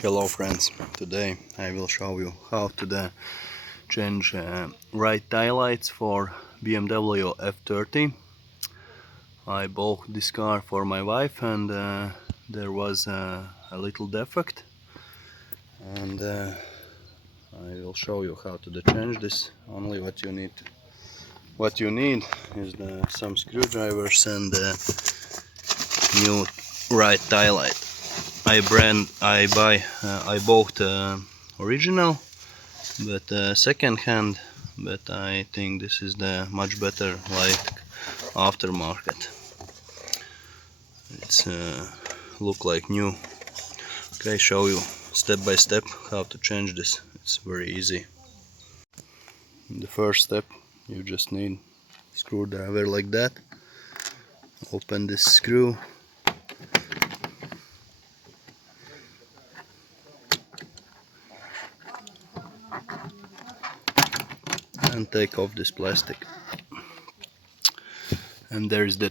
Hello friends, today I will show you how to change right tail lights for BMW F30. I bought this car for my wife and there was a little defect, and I will show you how to change this. Only what you need is some screwdrivers and new right tail light. I bought original, but second hand. But I think this is the much better, like aftermarket. It's look like new. Okay, show you step by step how to change this. It's very easy. In the first step, you just need screwdriver like that. Open this screw. And take off this plastic. And there's the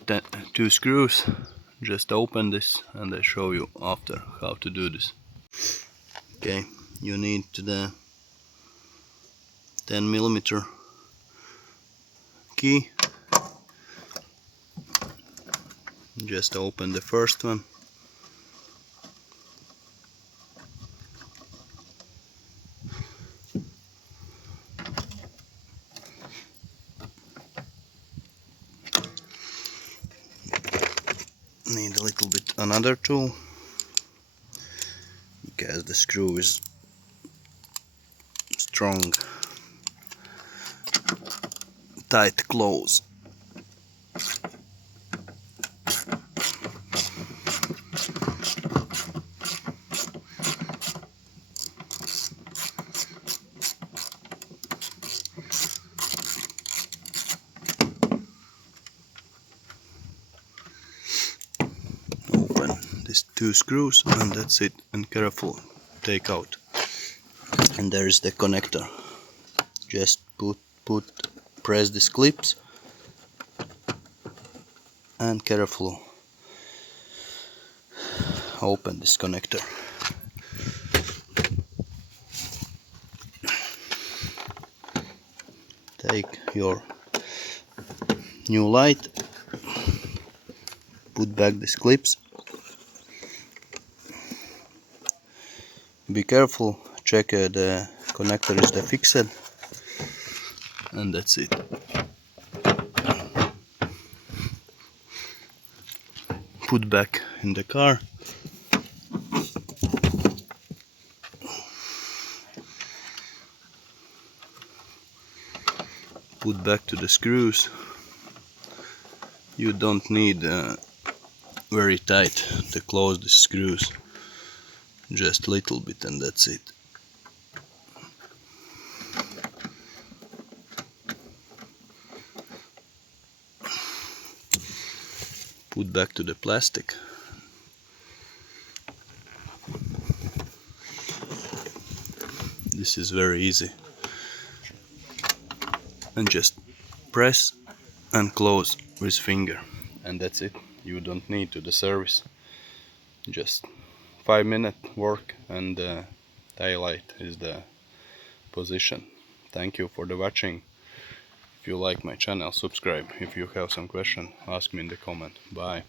two screws. Just open this and I show you after how to do this. Okay, you need the 10mm key. Just open the first one. Need a little bit another tool because the screw is strong, tight close. Open these two screws and that's it, and careful take out. And there is the connector. Just press these clips and careful open this connector. Take your new light, put back these clips. Be careful, check the connector is fixed, and that's it. Put back in the car. Put back to the screws. You don't need very tight to close the screws, just a little bit and that's it. Put back to the plastic. This is very easy. And just press and close with finger, and that's it. You don't need to the service. Just 5-minute work and the tail light is the position. Thank you for the watching. If you like my channel, subscribe. If you have some question, ask me in the comment. Bye.